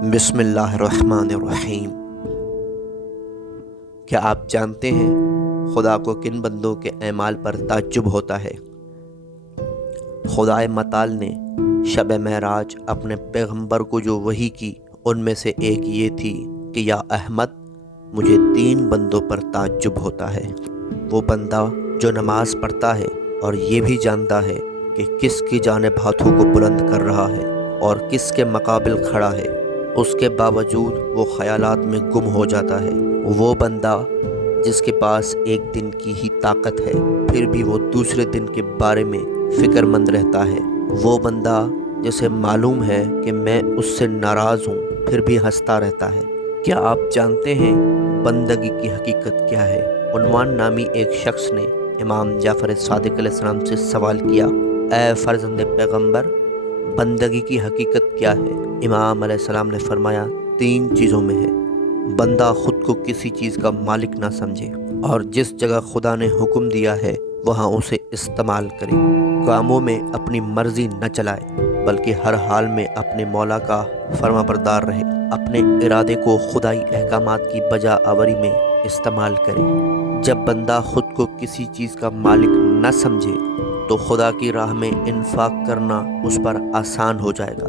بسم اللہ الرحمن الرحیم۔ کیا آپ جانتے ہیں خدا کو کن بندوں کے اعمال پر تعجب ہوتا ہے؟ خدائے متعال نے شب معراج اپنے پیغمبر کو جو وحی کی ان میں سے ایک یہ تھی کہ یا احمد، مجھے 3 بندوں پر تعجب ہوتا ہے۔ وہ بندہ جو نماز پڑھتا ہے اور یہ بھی جانتا ہے کہ کس کی جانب ہاتھوں کو بلند کر رہا ہے اور کس کے مقابل کھڑا ہے، اس کے باوجود وہ خیالات میں گم ہو جاتا ہے۔ وہ بندہ جس کے پاس ایک دن کی ہی طاقت ہے پھر بھی وہ دوسرے دن کے بارے میں فکر مند رہتا ہے۔ وہ بندہ جسے معلوم ہے کہ میں اس سے ناراض ہوں پھر بھی ہنستا رہتا ہے۔ کیا آپ جانتے ہیں بندگی کی حقیقت کیا ہے؟ عنوان نامی ایک شخص نے امام جعفر صادق علیہ السلام سے سوال کیا، اے فرزند پیغمبر، بندگی کی حقیقت کیا ہے؟ امام علیہ السلام نے فرمایا، 3 چیزوں میں ہے۔ بندہ خود کو کسی چیز کا مالک نہ سمجھے اور جس جگہ خدا نے حکم دیا ہے وہاں اسے استعمال کرے۔ کاموں میں اپنی مرضی نہ چلائے بلکہ ہر حال میں اپنے مولا کا فرما بردار رہے۔ اپنے ارادے کو خدائی احکامات کی بجا آوری میں استعمال کرے۔ جب بندہ خود کو کسی چیز کا مالک نہ سمجھے تو خدا کی راہ میں انفاق کرنا اس پر آسان ہو جائے گا،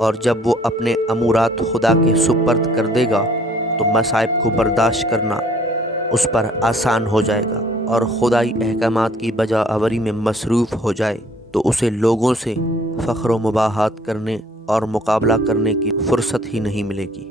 اور جب وہ اپنے امورات خدا کے سپرد کر دے گا تو مصائب کو برداشت کرنا اس پر آسان ہو جائے گا، اور خدائی احکامات کی بجا آوری میں مصروف ہو جائے تو اسے لوگوں سے فخر و مباحات کرنے اور مقابلہ کرنے کی فرصت ہی نہیں ملے گی۔